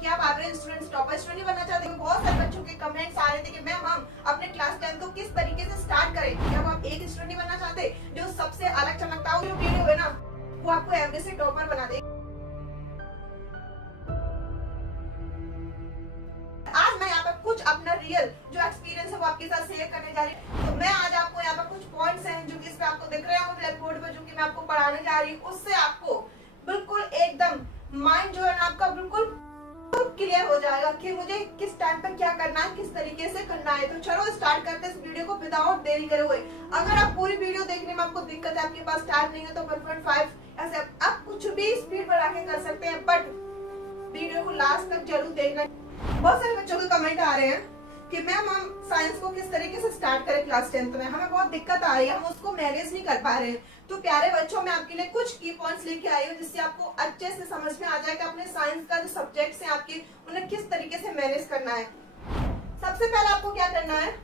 क्या आप average student topper student बनना चाहते हैं? बहुत सारे बच्चों के कमेंट्स आ रहे थे कि मैम हम अपने क्लास 10 को किस तरीके से स्टार्ट करें। क्या आप एक स्टूडेंट बनना चाहते हैं जो सबसे अलग चमकता हो, जो वीडियो है ना वो आपको एवरेज से टॉपर बना दे। आज मैं यहाँ पर कुछ अपना रियल जो एक्सपीरियंस है वो आपके साथ शेयर करने जा रही हूँ। तो मैं आज आपको यहाँ पर कुछ पॉइंट्स हैं जो कि इस पे आपको दिख रहे हो ब्लैक बोर्ड पर, जो कि मैं आपको पढ़ाने जा रही हूँ। उससे आपको बिल्कुल एकदम माइंड जो है ना आपका बिल्कुल क्लियर हो जाएगा कि मुझे किस टाइम पर क्या करना है, किस तरीके से करना है। तो चलो स्टार्ट करते हैं इस वीडियो को विदाउट देरी करे हुए। अगर आप पूरी वीडियो देखने में आपको दिक्कत है, आपके पास टाइम नहीं है, तो 1.5 ऐसे आप कुछ भी स्पीड बढ़ा के कर सकते हैं, बट वीडियो को लास्ट तक जरूर देखना। बहुत सारे बच्चों के कमेंट आ रहे हैं कि मैम हम साइंस को किस तरीके से स्टार्ट करें क्लास 10 में, हमें बहुत दिक्कत आ रही है, हम उसको मैनेज नहीं कर पा रहे हैं। तो प्यारे बच्चों, मैं आपके लिए कुछ की पॉइंट्स लेके आई हूँ जिससे आपको अच्छे से समझ में आ जाए कि अपने साइंस का जो सब्जेक्ट्स हैं आपके, उन्हें किस तरीके से मैनेज करना है। सबसे पहले आपको क्या करना है,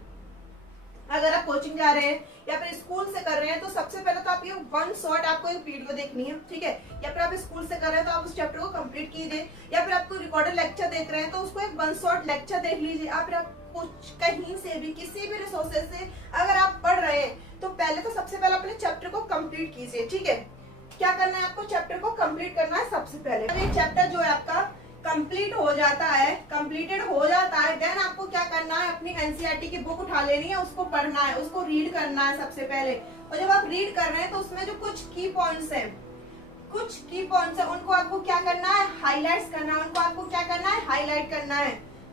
अगर आप कोचिंग जा रहे हैं या फिर स्कूल से कर रहे हैं तो सबसे पहले तो आप ये वन शॉट आपको एक वीडियो देखनी है, ठीक है। या फिर आप स्कूल से कर रहे हैं तो आप उस चैप्टर को कंप्लीट कीजिए, या फिर आपको रिकॉर्डेड लेक्चर देख रहे हैं तो उसको एक वन शॉट लेक्चर देख लीजिए। या फिर आप कुछ कहीं से भी किसी भी रिसोर्सेज से अगर आप पढ़ रहे हैं तो पहले तो सबसे पहले अपने चैप्टर को कंप्लीट कीजिए, ठीक है। क्या करना है आपको, चैप्टर को कंप्लीट करना है सबसे पहले। ये चैप्टर जो है आपका कंप्लीट हो जाता है, कंप्लीटेड हो जाता है, देन आपको क्या करना है, अपनी एनसीईआरटी की बुक उठा लेनी है, उसको पढ़ना है, उसको रीड करना है सबसे पहले। और जब आप रीड कर रहे हैं तो उसमें जो कुछ की पॉइंट्स है, उनको आपको क्या करना है, हाईलाइट्स करना है। उनको आपको क्या करना है, हाईलाइट करना है,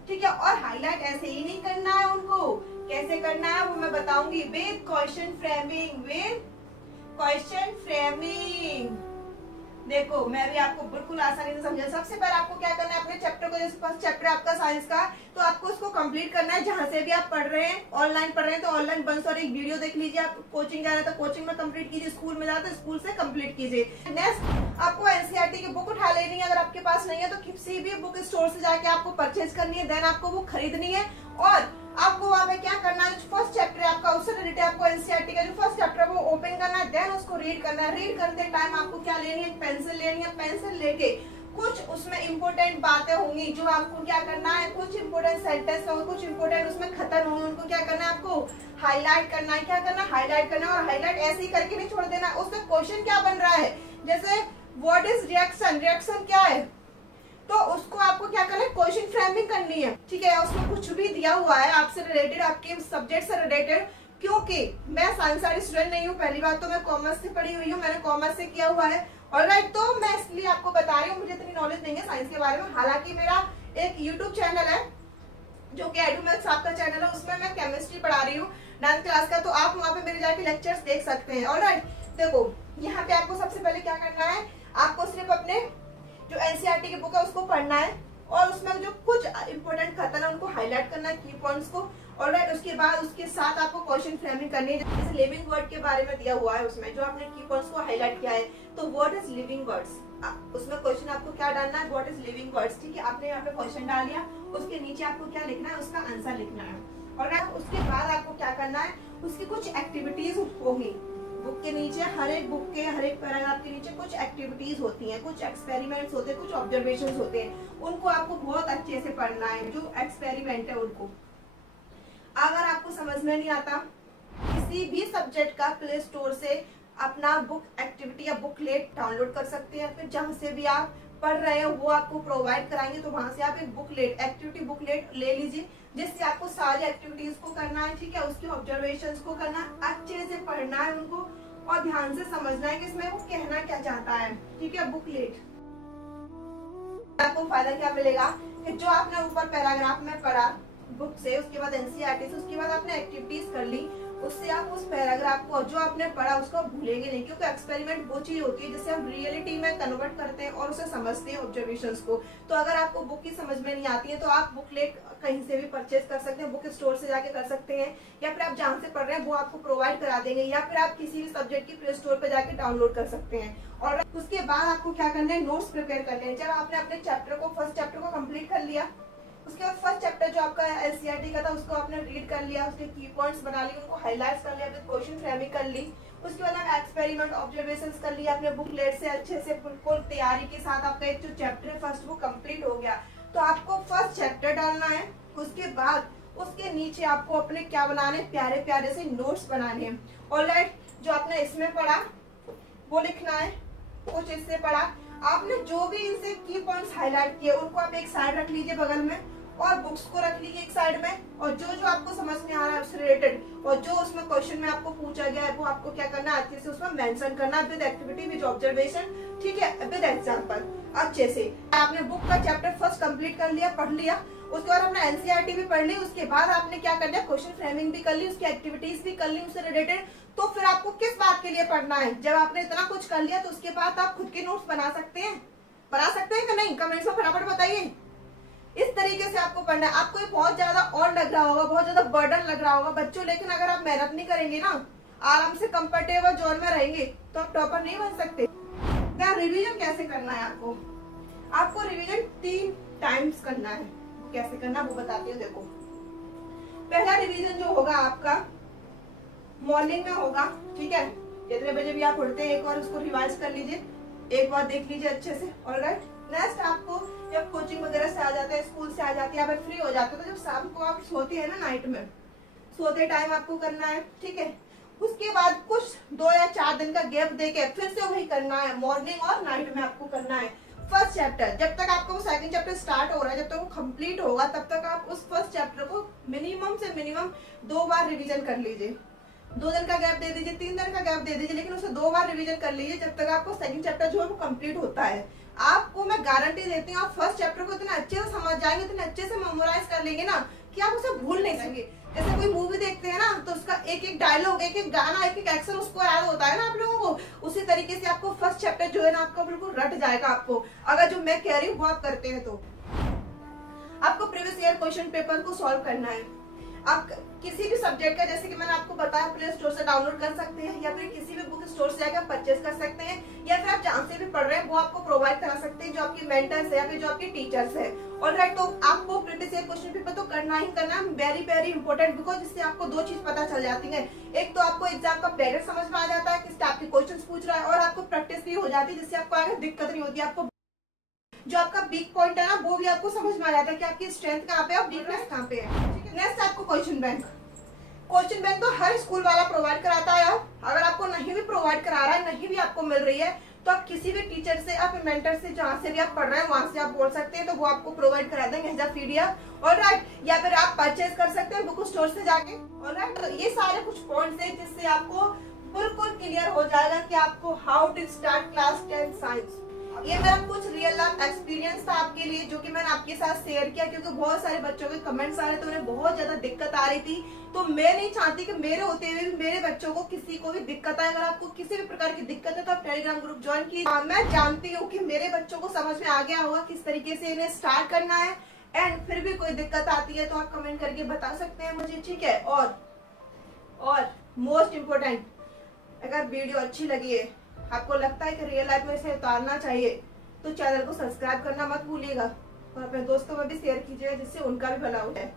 ठीक है। और हाईलाइट ऐसे ही नहीं करना है, उनको कैसे करना है वो मैं बताऊंगी, विद क्वेश्चन फ्रेमिंग। देखो मैं भी आपको बिल्कुल आसानी से समझा। सबसे पहले आपको क्या करना है, अपने चैप्टर को, जैसे फर्स्ट चैप्टर आपका साइंस का, तो आपको उसको कंप्लीट करना है। जहां से भी आप पढ़ रहे हैं, ऑनलाइन पढ़ रहे हैं तो ऑनलाइन बंस और एक वीडियो देख लीजिए। आप कोचिंग जा रहे हैं तो कोचिंग में कंप्लीट कीजिए, स्कूल में जा रहे हैं तो स्कूल से कंप्लीट कीजिए। नेक्स्ट आपको एनसीईआरटी की बुक उठा लेनी है, अगर आपके पास नहीं है तो किसी भी बुक स्टोर से जाके आपको परचेज करनी है, देन आपको वो खरीदनी है। और आपको वहाँ पे क्या करना है, फर्स्ट चैप्टर आपका उससे रिलेटेड आपको एनसीईआरटी का जो फर्स्ट चैप्टर वो ओपन करना है, देन उसको रीड करना है। रीड करते टाइम आपको क्या लेनी है, पेंसिल लेनी है। पेंसिल लेके कुछ उसमें इंपॉर्टेंट बातें होंगी जो आपको क्या करना है, कुछ इंपॉर्टेंट सेंटेंस होंगे, कुछ इंपॉर्टेंट उसमें खत्म होंगे, उनको क्या करना है, आपको हाईलाइट करना है। क्या करना है, हाईलाइट करना है। और हाईलाइट ऐसे ही करके नहीं छोड़ देना। उसमें क्वेश्चन क्या बन रहा है, जैसे व्हाट इज रिएक्शन, रिएक्शन क्या है, तो उसको आपको क्या करना है, क्वेश्चन फ्रेमिंग करनी है, ठीक है। उसमें कुछ भी दिया हुआ है आपसे रिलेटेड, आपके सब्जेक्ट से रिलेटेड। क्योंकि मैं साइंस वाली स्टूडेंट नहीं हूँ, पहली बात तो मैं कॉमर्स से पढ़ी हुई हूँ, मैंने कॉमर्स से किया हुआ है, ऑलराइट। तो मैं इसलिए आपको बता रही हूँ, मुझे इतनी नॉलेज नहीं है साइंस के बारे में। हालांकि मेरा एक यूट्यूब चैनल है जो कि एडुमैक्स आपका चैनल है, उसमें मैं केमिस्ट्री पढ़ा रही हूँ 9th क्लास का, तो आप वहाँ पे मेरे जाके लेक्चर्स देख सकते हैं, ऑलराइट। देखो यहाँ पे आपको सबसे पहले क्या करना है, आपको सिर्फ अपने जो एनसीईआरटी की बुक है उसको पढ़ना है, और उसमें जो कुछ इंपॉर्टेंट खतरा है उनको हाईलाइट करना है, की पॉइंट्स को, ऑलराइट। उसके बाद उसके साथ आपको क्वेश्चन फ्रेमिंग करनी है, जैसे लिविंग वर्ड के बारे में दिया हुआ है उसमें, जो आपने की पॉइंट्स को हाईलाइट किया है। तो व्हाट इज लिविंग वर्ड्स, उसमें क्वेश्चन आपको क्या डालना है, व्हाट इज लिविंग वर्ड्स, ठीक है। आपने यहाँ पे क्वेश्चन डाल दिया, उसके नीचे आपको क्या लिखना है, उसका आंसर लिखना है, और उसके बाद आपको क्या करना है, उसकी कुछ एक्टिविटीज होंगी बुक के नीचे। हर एक बुक के हर एक पैराग्राफ के नीचे कुछ एक्टिविटीज होती हैं, कुछ एक्सपेरिमेंट्स होते हैं, कुछ ऑब्जर्वेशंस होते हैं, उनको आपको बहुत अच्छे से पढ़ना है। जो एक्सपेरिमेंट है उनको, अगर आपको समझ में नहीं आता, किसी भी सब्जेक्ट का प्ले स्टोर से अपना बुक एक्टिविटी या बुकलेट डाउनलोड कर सकते हैं। फिर जहाँ से भी आप पढ़ रहे हो वो आपको प्रोवाइड कराएंगे, तो वहां से आप एक बुकलेट, एक्टिविटी बुकलेट ले लीजिए, जिससे आपको सारी एक्टिविटीज को करना है, ठीक है। उसकी ऑब्जर्वेशंस को करना, अच्छे से पढ़ना है उनको, और ध्यान से समझना है कि इसमें वो कहना क्या चाहता है, ठीक है। बुकलेट आपको फायदा क्या मिलेगा कि जो आपने ऊपर पैराग्राफ में पढ़ा बुक से, उसके बाद एनसीईआरटी से, उसके बाद आपने एक्टिविटीज कर ली, उससे आप उस पैराग्राफ को जो आपने पढ़ा उसको भूलेंगे नहीं। क्योंकि एक्सपेरिमेंट वो चीज होती है जिससे हम रियलिटी में कन्वर्ट करते हैं और उसे समझते हैं ऑब्जर्वेशंस को। तो अगर आपको बुक की समझ में नहीं आती है तो आप बुकलेट कहीं से भी परचेज कर सकते हैं, बुक स्टोर से जाके कर सकते हैं, या फिर आप जहाँ से पढ़ रहे हैं वो आपको प्रोवाइड करा देंगे, या फिर आप किसी भी सब्जेक्ट की प्ले स्टोर पे जाके डाउनलोड कर सकते हैं। और उसके बाद आपको क्या करना है, नोट्स प्रिपेयर करने हैं। जब आपने अपने चैप्टर को, फर्स्ट चैप्टर को कंप्लीट कर लिया, उसके बाद फर्स्ट चैप्टर जो आपका एनसीईआरटी का था उसको आपने रीड कर लिया, उसके की पॉइंट्स बना लिए, उनको हाईलाइट्स कर लिया, फिर क्वेश्चन फ्रेमिंग कर ली, उसके बाद आप एक्सपेरिमेंट ऑब्जर्वेशंस कर लिया, अपने बुकलेट से अच्छे से बिल्कुल तैयारी के साथ आपका एक जो चैप्टर है फर्स्ट वो कंप्लीट हो गया। तो आपको फर्स्ट चैप्टर डालना है। उसके बाद उसके नीचे आपको अपने क्या बनाने, प्यारे प्यारे से नोट्स बनाने हैं। ऑलराइट, जो आपने इसमें पढ़ा वो लिखना है, कुछ इससे पढ़ा आपने, जो भी इनसे की पॉइंट्स हाईलाइट किए उनको आप एक साइड रख लीजिए बगल में, और बुक्स को रख लीजिए एक साइड में, और जो जो आपको समझ में आ रहा है उससे रिलेटेड और जो उसमें क्वेश्चन में आपको पूछा गया है वो आपको क्या करना है, अच्छे से उसमें मेंशन करना विद एक्टिविटी विद ऑब्जर्वेशन, ठीक है, विद एग्जांपल अच्छे से। आपने बुक का चैप्टर फर्स्ट कंप्लीट कर लिया, पढ़ लिया, उसके बाद आपने एनसीईआरटी भी पढ़ ली, उसके बाद आपने क्या करना है, क्वेश्चन फ्रेमिंग भी कर ली, उसकी एक्टिविटीज भी कर ली उससे रिलेटेड। तो फिर आपको किस बात के लिए पढ़ना है? जब आपने इतना कुछ कर लिया तो उसके बाद आप खुद के नोट्स बना सकते हैं कि नहीं? कमेंट्स में फटाफट बताइए। इस तरीके से आपको पढ़ना है। आपको ये बहुत ज्यादा और लग रहा होगा, बहुत ज्यादा बर्डन लग रहा होगा बच्चों, लेकिन अगर आप मेहनत नहीं करेंगे ना, आराम से कंफर्टेबल जोन में रहेंगे तो आप टॉपर नहीं बन सकते। क्या रिवीजन कैसे करना है आपको रिवीजन 3 टाइम्स करना है। कैसे करना वो बताती हूँ। देखो, पहला रिवीजन जो होगा आपका मॉर्निंग में होगा, ठीक है, जितने बजे भी आप उठते हैं एक बार उसको रिवाइज कर लीजिए, एक बार देख लीजिए अच्छे से। ऑलराइट, नेक्स्ट आपको जब कोचिंग वगैरह से आ जाते हैं, स्कूल से आ जाते हैं, फ्री हो जाते हैं, तो जब शाम को आप सोते हैं ना, नाइट में सोते टाइम आपको करना है, ठीक है। उसके बाद कुछ 2 या 4 दिन का गैप देके फिर से वही करना है, मॉर्निंग और नाइट में आपको करना है। फर्स्ट चैप्टर जब तक आपका वो सेकंड चैप्टर स्टार्ट हो रहा है, जब तक वो कंप्लीट होगा तब तक आप उस फर्स्ट चैप्टर को मिनिमम से मिनिमम 2 बार रिवीजन कर लीजिए। 2 दिन का गैप दे दीजिए, 3 दिन का गैप दे दीजिए, लेकिन उसे 2 बार रिवीजन कर लीजिए जब तक आपको सेकंड चैप्टर जो है वो कंप्लीट होता है। आपको मैं गारंटी देती हूँ, आप फर्स्ट चैप्टर को इतने अच्छे से समझ जाएंगे, इतने अच्छे से मेमोराइज कर लेंगे ना कि आप उसे भूल नहीं सकेंगे। जैसे कोई मूवी देखते हैं ना, तो उसका एक एक डायलॉग, एक एक गाना, एक एक एक्शन उसको याद होता है ना आप लोगों को, उसी तरीके से आपको फर्स्ट चैप्टर जो है ना आपका बिल्कुल रट जाएगा। आपको अगर जो मैं कह रही हूँ वो आप करते हैं तो आपको प्रीवियस ईयर क्वेश्चन पेपर को सॉल्व करना है। आप किसी भी सब्जेक्ट का, जैसे कि मैंने आपको बताया, प्ले स्टोर से डाउनलोड कर सकते हैं, या फिर किसी भी बुक स्टोर से जाकर परचेज कर सकते हैं, या फिर आप जहाँ से भी पढ़ रहे हैं वो आपको प्रोवाइड करा सकते हैं, जो आपकी मेंटर्स है या फिर जो आपके टीचर्स है। ऑलराइट, तो आपको प्रीवियस ईयर क्वेश्चन पेपर तो करना ही करना है, वेरी वेरी इंपॉर्टेंट, बिकॉज इससे आपको 2 चीज पता चल जाती है। एक तो आपको एग्जाम का पैटर्न समझ में आ जाता है, किस टाइप के क्वेश्चन पूछ रहा है, और आपको प्रैक्टिस भी हो जाती है, जिससे आपको आगे दिक्कत नहीं होती। आपको जो आपका वीक पॉइंट है ना वो भी आपको समझ में आ जाता है कि आपकी स्ट्रेंथ कहाँ पे है और वीकनेस कहाँ पे है। नेक्स्ट आपको क्वेश्चन बैंक तो हर स्कूल वाला प्रोवाइड कराता है। अगर आपको नहीं भी प्रोवाइड करा रहा है, नहीं भी आपको मिल रही है, तो आप किसी भी टीचर से, आप मेंटर से, जहाँ से भी आप पढ़ रहे हैं वहां से आप बोल सकते हैं, तो वो आपको प्रोवाइड करा देंगे एज अ पीडीएफ। ऑलराइट, या फिर आप परचेज कर सकते हैं बुक स्टोर से जाके। ऑलराइट, तो ये सारे कुछ पॉइंट्स हैं जिससे आपको बिल्कुल क्लियर हो जाएगा कि आपको how to start class 10 science. ये मेरा कुछ रियल लाइफ एक्सपीरियंस था आपके लिए, जो कि मैंने आपके साथ शेयर किया, क्योंकि बहुत सारे बच्चों के कमेंट्स आ रहे थे, उन्हें बहुत ज्यादा दिक्कत आ रही थी। तो मैं नहीं चाहती कि मेरे होते हुए भी मेरे बच्चों को, किसी को भी दिक्कत आए। अगर आपको किसी भी प्रकार की दिक्कत है तो आप टेलीग्राम ग्रुप ज्वाइन कीजिए। मैं जानती हूँ कि मेरे बच्चों को समझ में आ गया होगा किस तरीके से इन्हें स्टार्ट करना है। एंड फिर भी कोई दिक्कत आती है तो आप कमेंट करके बता सकते हैं मुझे, ठीक है। और मोस्ट इम्पोर्टेंट, अगर वीडियो अच्छी लगी है, आपको लगता है कि रियल लाइफ में इसे उतारना चाहिए, तो चैनल को सब्सक्राइब करना मत भूलिएगा, और अपने दोस्तों में भी शेयर कीजिएगा जिससे उनका भी भला हो जाए।